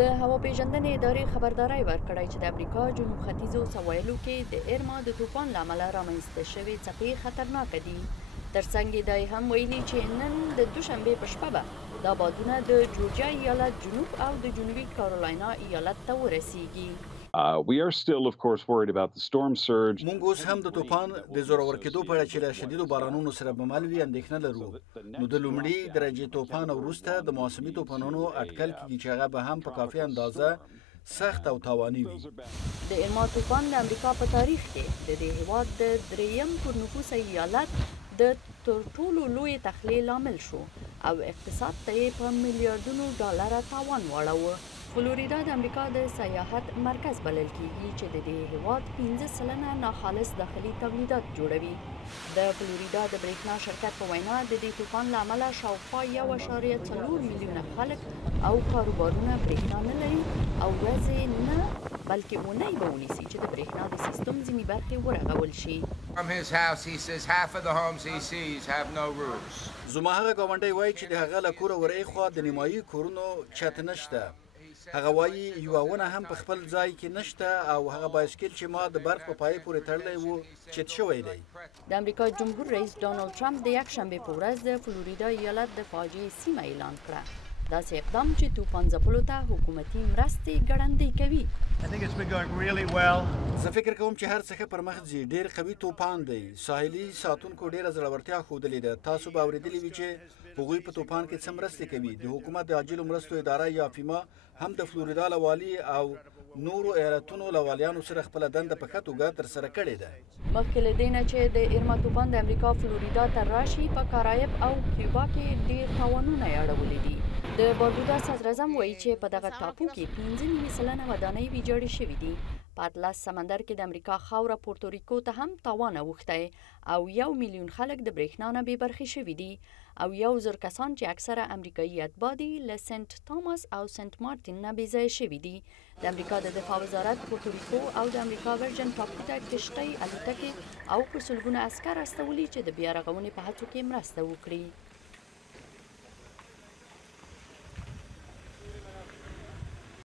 د هواپیژندنې ادارې خبرداری ورکړی چې د امریکا جنوب ختیځو سوایلو کې د ایرما د توپان له امله رامنځته شوې څپې خطرناکه دي. ترڅنګ یې دا هم ویلي چې نن د دوشنبې په شپه به دا بادونه د جورجیا ایالت جنوب او د جنوبي کارولاینا ایالت ته ورسیږي. We are still, of course, worried about the storm surge. مونږ اوس هم د توپان د زورور کېدو په اړه چې له شدیدو بارانونو سره به مل وي اندېښنه لرو. نو د لومړي درجې توپان وروسته د موسمي توپانونو اټکل کېږي چې هغه به هم په کافي اندازه سخت او تاواني وي. د ایرما توپان د امریکا په تاریخ کې د دې هېواد د درېیم پر نفوس ایالت د تر ټولو لوی تخلیې لامل شو او اقتصاد ته یې په میلیاردونو ډالره تاوان واړاوه. فلوریدا د امریکا د سیاحت مرکز بلل کېږي چې د دې هېواد 15% ناخالص داخلي تولیدات جوړوي. د فلوریدا د برېښنا شرکت په وینا د دې طوفان له امله شاوخوا 1.4 میلیونه خلک او کاروبارونه برېښنا نه لري او ورځې نه بلکې اونۍ به ونیسي چې د برېښنا د سیستم ځینې برخې ورغول شي. From his house, he says half of the homes he sees have no roofs. زما هغه ګاونډی وایي چې د هغه له کوره ور اخوا د نیمایي کورونو چت نشته. هغه وایي یوه ونه هم په خپل ځای کې نشته او هغه بایسکل چې ما د برق په پایې پورې تړلی و چت شوی دی. د امریکا جمهور رئیس ډانلډ ټرمپ د یکشنبې په ورځ د فلوریدا ایالت د فاجعې سیمه اعلان کړه. داسې اقدام چې توپان ځپلو ته حکومتي مرستې ګړندۍ کوي. زه فکر کوم چې هر څه ښه پر مخ ځي. ډېر قوي توپان دی. ساحلي ساتونکو ډېره زړورتیا ښودلې ده. تاسو به اورېدلي وي چې هغوی په توپان کې څه مرستې کوي. د حکومت د عاجلو مرستو اداره یا فیما هم د فلوریدا له والي او نورو ایالتونو له والیانو سره خپله دنده په ښه توګه ترسره کړې ده. مخکې له دې نه چې د ایرما توپان د امریکا فلوریدا ته راشي په کارایب او کیوبا کې ډېر تاوانونه یې اړولي دي. د باربودا صدراعظم وایي چې په دغه ټاپو کې 15% ودانۍ ویجاړې شوي دي. په اطلس سمندر کې د امریکا خاوره پورتوریکو ته هم تاوان اوښتی او 1 میلیون خلک د برېښنا نه بې برخې شوي دي او 1,000 کسان چې اکثره امریکایي اتباع دي له سنت توماس او سنت مارتین نه بې ځایه شوي دي. د امریکا د دفاع وزارت پورتوریکو او د امریکا ورجن ټاپو ته کشتۍ الوتکې او په سلګونه عسکر استولي چې د بیا رغونې په هڅو کې مرسته وکړي.